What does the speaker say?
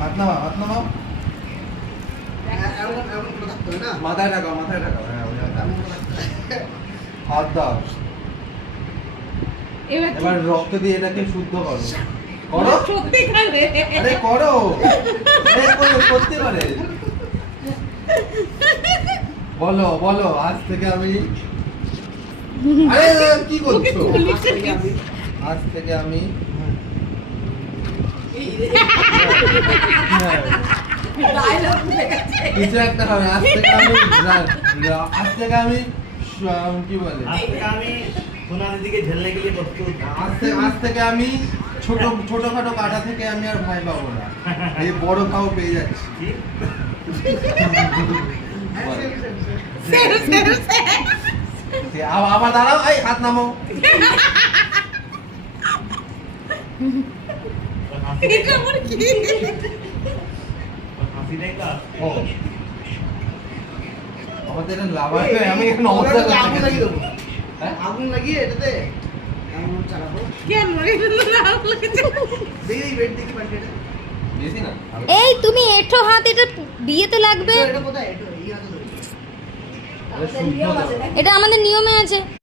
হাত নামাও, হাত নামাও। মাথায় রাখাও, মাথায় রাখাও। হ্যাঁ, ওই হাত দাও। এবার রক্ত দিয়ে এটাকে শুদ্ধ করো। করো সত্যি করে। আরে করো, আরে করো, করতে পারে। বলো বলো, আজ থেকে আমি, আরে কি করছো? আজ থেকে আমি কিছু একটা হবে। আজ থেকে আমি আজ থেকে আমি কি বলে, আমি সোনা দিদিকে ঝেলনে গেলে প্রস্তুত। আজ থেকে আমি ছোটখাটো কাটা থেকে আমি আর ভয় পাবো না, এই বড় খাও পেয়ে যাচ্ছি। আবার দাঁড়াও, এই হাত নামো। হাসিটাই তো ও আমাদের লাভার, আমি এখানে অবস্থা আগুন লাগিয়ে দেবো। হ্যাঁ? আগুন লাগিয়ে এটাতে আগুন চালাবো। কেন দেখি ওয়েট দেখি পাল্টেটা। বেশি না এই তুমি এঁঠো হাত, এটা বিয়েতে লাগবে। এটা কোথায়? এটা এই হাতে ধরি। আরে শুদ্ধ দাও। এটা আমাদের নিয়মে আছে।